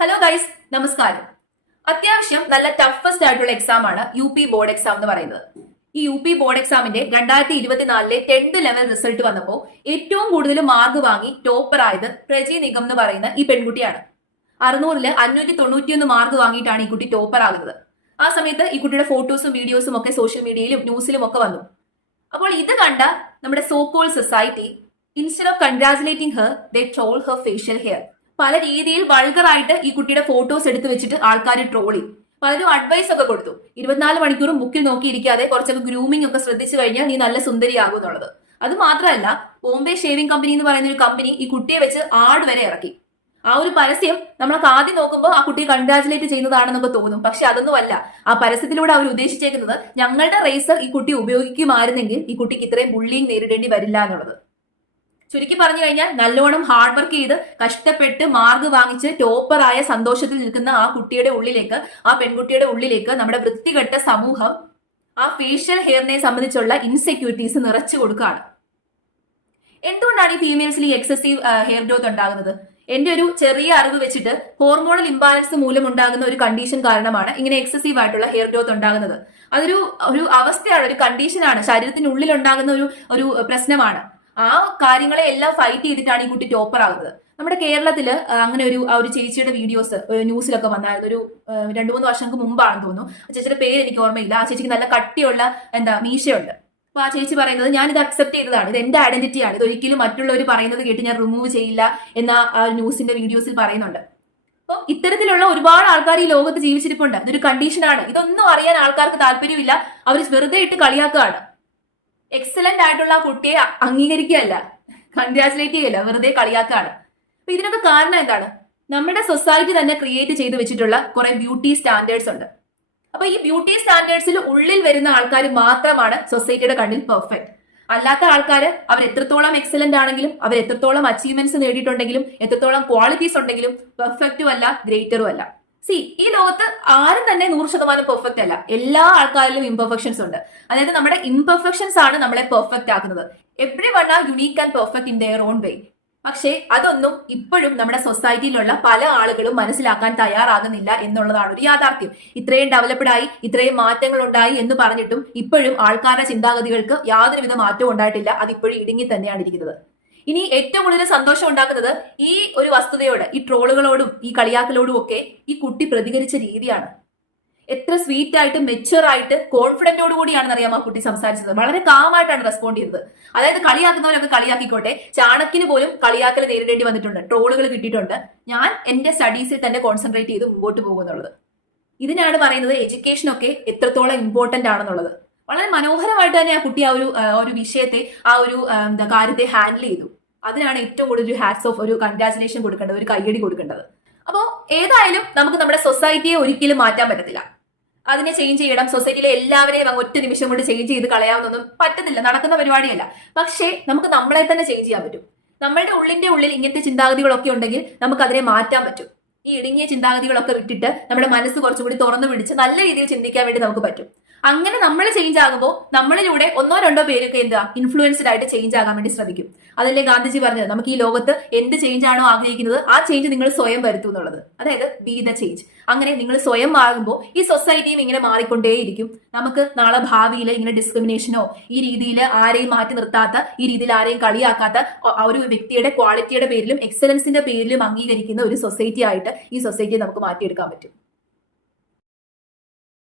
Hello guys നമസ്കാരം. അത്യാവശ്യം നല്ല ടഫസ്റ്റ് ആയിട്ടുള്ള എക്സാം ആണ് യു പി ബോർഡ് എക്സാം എന്ന് പറയുന്നത്. ഈ യു പി ബോർഡ് എക്സാമിന്റെ രണ്ടായിരത്തി ഇരുപത്തിനാലിലെ ടെൻത്ത് ലെവൽ റിസൾട്ട് വന്നപ്പോൾ ഏറ്റവും കൂടുതൽ മാർക്ക് വാങ്ങി ടോപ്പർ ആയത് പ്രജി നിഗം എന്ന് പറയുന്ന ഈ പെൺകുട്ടിയാണ്. അറുന്നൂറിൽ അഞ്ഞൂറ്റി തൊണ്ണൂറ്റിയൊന്ന് മാർക്ക് വാങ്ങിയിട്ടാണ് ഈ കുട്ടി ടോപ്പർ ആകുന്നത്. ആ സമയത്ത് ഈ കുട്ടിയുടെ ഫോട്ടോസും വീഡിയോസും ഒക്കെ സോഷ്യൽ മീഡിയയിലും ന്യൂസിലും ഒക്കെ വന്നു. അപ്പോൾ ഇത് കണ്ട നമ്മുടെ social society instead of congratulating her they troll her facial hair പല രീതിയിൽ വൾഗറായിട്ട് ഈ കുട്ടിയുടെ ഫോട്ടോസ് എടുത്തു വെച്ചിട്ട് ആൾക്കാർ ട്രോളി പലരും അഡ്വൈസ് ഒക്കെ കൊടുത്തു. ഇരുപത്തിനാല് മണിക്കൂറും ബുക്കിൽ നോക്കിയിരിക്കാതെ കുറച്ചൊക്കെ ഗ്രൂമിംഗ് ഒക്കെ ശ്രദ്ധിച്ചു കഴിഞ്ഞാൽ നീ നല്ല സുന്ദരിയാകും എന്നുള്ളത്. അത് മാത്രമല്ല ബോംബെ ഷേവിംഗ് കമ്പനി എന്ന് പറയുന്ന ഒരു കമ്പനി ഈ കുട്ടിയെ വെച്ച് ആട് വരെ ഇറക്കി. ആ ഒരു പരസ്യം നമ്മളൊക്കെ ആദ്യം നോക്കുമ്പോൾ ആ കുട്ടിയെ കൺഗ്രാചുലേറ്റ് ചെയ്യുന്നതാണെന്നൊക്കെ തോന്നും. പക്ഷെ അതൊന്നുമല്ല. ആ പരസ്യത്തിലൂടെ അവർ ഉദ്ദേശിച്ചേക്കുന്നത് ഞങ്ങളുടെ റേസർ ഈ കുട്ടി ഉപയോഗിക്കുമായിരുന്നെങ്കിൽ ഈ കുട്ടിക്ക് ഇത്രയും ബുള്ളിങ് നേരിടേണ്ടി വരില്ല എന്നുള്ളത്. ചുരുക്കി പറഞ്ഞു കഴിഞ്ഞാൽ നല്ലോണം ഹാർഡ് വർക്ക് ചെയ്ത് കഷ്ടപ്പെട്ട് മാർഗ് വാങ്ങിച്ച് ടോപ്പറായ സന്തോഷത്തിൽ നിൽക്കുന്ന ആ കുട്ടിയുടെ ഉള്ളിലേക്ക് ആ പെൺകുട്ടിയുടെ ഉള്ളിലേക്ക് നമ്മുടെ വൃത്തികെട്ട സമൂഹം ആ ഫേഷ്യൽ ഹെയറിനെ സംബന്ധിച്ചുള്ള ഇൻസെക്യൂരിറ്റീസ് നിറച്ചു കൊടുക്കുകയാണ്. എന്തുകൊണ്ടാണ് ഈ ഫീമെയിൽസിൽ ഈ എക്സസീവ് ഹെയർ ഗ്രോത്ത് ഉണ്ടാകുന്നത്? എന്റെ ഒരു ചെറിയ അറിവ് വെച്ചിട്ട് ഹോർമോണൽ ഇംബാലൻസ് മൂലം ഉണ്ടാകുന്ന ഒരു കണ്ടീഷൻ കാരണമാണ് ഇങ്ങനെ എക്സസീവ് ആയിട്ടുള്ള ഹെയർ ഗ്രോത്ത് ഉണ്ടാകുന്നത്. അതൊരു ഒരു അവസ്ഥയാണ് ഒരു കണ്ടീഷനാണ് ശരീരത്തിനുള്ളിൽ ഉണ്ടാകുന്ന ഒരു ഒരു പ്രശ്നമാണ്. ആ കാര്യങ്ങളെ എല്ലാം ഫൈറ്റ് ചെയ്തിട്ടാണ് ഈ കുട്ടി ടോപ്പർ ആകുന്നത് നമ്മുടെ കേരളത്തിൽ അങ്ങനെ ഒരു ആ ഒരു ചേച്ചിയുടെ വീഡിയോസ് ന്യൂസിലൊക്കെ വന്നായിരുന്നു. ഒരു രണ്ടു മൂന്ന് വർഷങ്ങൾക്ക് മുമ്പാണെന്ന് തോന്നുന്നു. ചേച്ചിയുടെ പേര് എനിക്ക് ഓർമ്മയില്ല. ആ ചേച്ചിക്ക് നല്ല കട്ടിയുള്ള എന്താ മീശയുണ്ട്. അപ്പൊ ആ ചേച്ചി പറയുന്നത് ഞാൻ ഇത് അക്സെപ്റ്റ് ചെയ്തതാണ്. ഇത് എന്റെ ഐഡന്റിറ്റിയാണ് ഇത് ഒരിക്കലും മറ്റുള്ളവർ പറയുന്നത് കേട്ട് ഞാൻ റിമൂവ് ചെയ്യില്ല എന്ന ആ ന്യൂസിന്റെ വീഡിയോസിൽ പറയുന്നുണ്ട്. അപ്പൊ ഇത്തരത്തിലുള്ള ഒരുപാട് ആൾക്കാർ ഈ ലോകത്ത് ജീവിച്ചിരിപ്പുണ്ട്. ഇതൊരു കണ്ടീഷനാണ് ഇതൊന്നും അറിയാൻ ആൾക്കാർക്ക് താല്പര്യമില്ല. അവർ വെറുതെ ഇട്ട് കളിയാക്കുകയാണ്. എക്സലന്റ് ആയിട്ടുള്ള ആ കുട്ടിയെ അംഗീകരിക്കുകയല്ല. കൺഗ്രാചുലേറ്റ് ചെയ്യല്ല. വെറുതെ കളിയാക്കുകയാണ്. അപ്പൊ ഇതിനൊക്കെ കാരണം എന്താണ്? നമ്മുടെ സൊസൈറ്റി തന്നെ ക്രിയേറ്റ് ചെയ്ത് വെച്ചിട്ടുള്ള കുറെ ബ്യൂട്ടി സ്റ്റാൻഡേർഡ്സ് ഉണ്ട്. അപ്പൊ ഈ ബ്യൂട്ടി സ്റ്റാൻഡേർഡ്സിൽ ഉള്ളിൽ വരുന്ന ആൾക്കാർ മാത്രമാണ് സൊസൈറ്റിയുടെ കണ്ണിൽ പെർഫെക്റ്റ് അല്ലാത്ത ആൾക്കാർ അവർ എത്രത്തോളം എക്സലന്റ് ആണെങ്കിലും അവർ എത്രത്തോളം അച്ചീവ്മെന്റ്സ് നേടിയിട്ടുണ്ടെങ്കിലും എത്രത്തോളം ക്വാളിറ്റീസ് ഉണ്ടെങ്കിലും പെർഫെക്റ്റും അല്ല ഗ്രേറ്ററും അല്ല. സി ഈ ലോകത്ത് ആരും തന്നെ നൂറ് ശതമാനം പെർഫെക്റ്റ് അല്ല. എല്ലാ ആൾക്കാരിലും ഇംപെർഫെക്ഷൻസ് ഉണ്ട്. അതായത് നമ്മുടെ ഇംപെർഫെക്ഷൻസ് ആണ് നമ്മളെ പെർഫെക്റ്റ് ആക്കുന്നത്. Every one are unique and perfect in their own way പക്ഷേ അതൊന്നും ഇപ്പോഴും നമ്മുടെ സൊസൈറ്റിയിലുള്ള പല ആളുകളും മനസ്സിലാക്കാൻ തയ്യാറാകുന്നില്ല എന്നുള്ളതാണ് ഒരു യാഥാർത്ഥ്യം. ഇത്രയും ഡെവലപ്ഡ് ആയി ഇത്രയും മാറ്റങ്ങൾ ഉണ്ടായി എന്ന് പറഞ്ഞിട്ടും ഇപ്പോഴും ആൾക്കാരുടെ ചിന്താഗതികൾക്ക് യാതൊരുവിധ മാറ്റവും ഉണ്ടായിട്ടില്ല. അത് ഇപ്പോഴും ഇടുങ്ങി തന്നെയാണ് ഇരിക്കുന്നത്. ഇനി ഏറ്റവും കൂടുതൽ സന്തോഷം ഉണ്ടാക്കുന്നത് ഈ ഒരു വസ്തുതയോട് ഈ ട്രോളുകളോടും ഈ കളിയാക്കലോടും ഒക്കെ ഈ കുട്ടി പ്രതികരിച്ച രീതിയാണ്. എത്ര സ്വീറ്റ് ആയിട്ട് മെച്ചുവർ ആയിട്ട് കോൺഫിഡന്റോട് കൂടിയാണെന്ന് അറിയാം ആ കുട്ടി സംസാരിച്ചത്? വളരെ കാമായിട്ടാണ് റെസ്പോണ്ട് ചെയ്തത്. അതായത് കളിയാക്കുന്നവരൊക്കെ കളിയാക്കിക്കോട്ടെ ചാണക്കിന് പോലും കളിയാക്കൽ നേരിടേണ്ടി വന്നിട്ടുണ്ട് ട്രോളുകൾ കിട്ടിയിട്ടുണ്ട്. ഞാൻ എന്റെ സ്റ്റഡീസിൽ തന്നെ കോൺസെൻട്രേറ്റ് ചെയ്ത് മുമ്പോട്ട് പോകുന്നുള്ളത്. ഇതിനാണ് പറയുന്നത് എഡ്യൂക്കേഷൻ ഒക്കെ എത്രത്തോളം ഇമ്പോർട്ടന്റ് ആണെന്നുള്ളത്. വളരെ മനോഹരമായിട്ട് തന്നെ ആ കുട്ടി ആ ഒരു ഒരു വിഷയത്തെ ആ ഒരു എന്താ കാര്യത്തെ ഹാൻഡിൽ ചെയ്തു. അതിനാണ് ഏറ്റവും കൂടുതൽ ഒരു ഹാറ്റ്സ് ഓഫ് ഒരു കൺഗ്രാചുലേഷൻ കൊടുക്കേണ്ടത് ഒരു കയ്യടി കൊടുക്കേണ്ടത്. അപ്പോൾ ഏതായാലും നമുക്ക് നമ്മുടെ സൊസൈറ്റിയെ ഒരിക്കലും മാറ്റാൻ പറ്റത്തില്ല. അതിനെ ചേഞ്ച് ചെയ്യണം സൊസൈറ്റിയിലെ എല്ലാവരെയും അങ്ങ് ഒറ്റ നിമിഷം കൊണ്ട് ചേഞ്ച് ചെയ്ത് കളയാവുന്നൊന്നും പറ്റത്തില്ല നടക്കുന്ന പരിപാടിയല്ല. പക്ഷേ നമുക്ക് നമ്മളെ തന്നെ ചേഞ്ച് ചെയ്യാൻ പറ്റും. നമ്മളുടെ ഉള്ളിന്റെ ഉള്ളിൽ ഇങ്ങനത്തെ ചിന്താഗതികളൊക്കെ ഉണ്ടെങ്കിൽ നമുക്ക് അതിനെ മാറ്റാൻ പറ്റും. ഈ ഇടുങ്ങിയ ചിന്താഗതികളൊക്കെ വിട്ടിട്ട് നമ്മുടെ മനസ്സ് കുറച്ചുകൂടി തുറന്നു പിടിച്ച് നല്ല രീതിയിൽ ചിന്തിക്കാൻ വേണ്ടി നമുക്ക് പറ്റും. അങ്ങനെ നമ്മൾ ചേഞ്ച് ആകുമ്പോൾ നമ്മളിലൂടെ ഒന്നോ രണ്ടോ പേരൊക്കെ എന്താ ഇൻഫ്ലുവൻസ്ഡ് ആയിട്ട് ചേഞ്ച് ആകാൻ വേണ്ടി ശ്രമിക്കും. അതല്ലേ ഗാന്ധിജി പറഞ്ഞത്? നമുക്ക് ഈ ലോകത്ത് എന്ത് ചേഞ്ച് ആണോ ആഗ്രഹിക്കുന്നത് ആ ചേഞ്ച് നിങ്ങൾ സ്വയം വരുത്തും എന്നുള്ളത്. അതായത് ബി ദ ചേഞ്ച് അങ്ങനെ നിങ്ങൾ സ്വയം മാറുമ്പോൾ ഈ സൊസൈറ്റിയും ഇങ്ങനെ മാറിക്കൊണ്ടേയിരിക്കും. നമുക്ക് നാളെ ഭാവിയിൽ ഇങ്ങനെ ഡിസ്ക്രിമിനേഷനോ ഈ രീതിയിൽ ആരെയും മാറ്റി നിർത്താത്ത ഈ രീതിയിൽ ആരെയും കളിയാക്കാത്ത ഒരു വ്യക്തിയുടെ ക്വാളിറ്റിയുടെ പേരിലും എക്സലൻസിന്റെ പേരിലും അംഗീകരിക്കുന്ന ഒരു സൊസൈറ്റി ആയിട്ട് ഈ സൊസൈറ്റിയെ നമുക്ക് മാറ്റിയെടുക്കാൻ പറ്റും.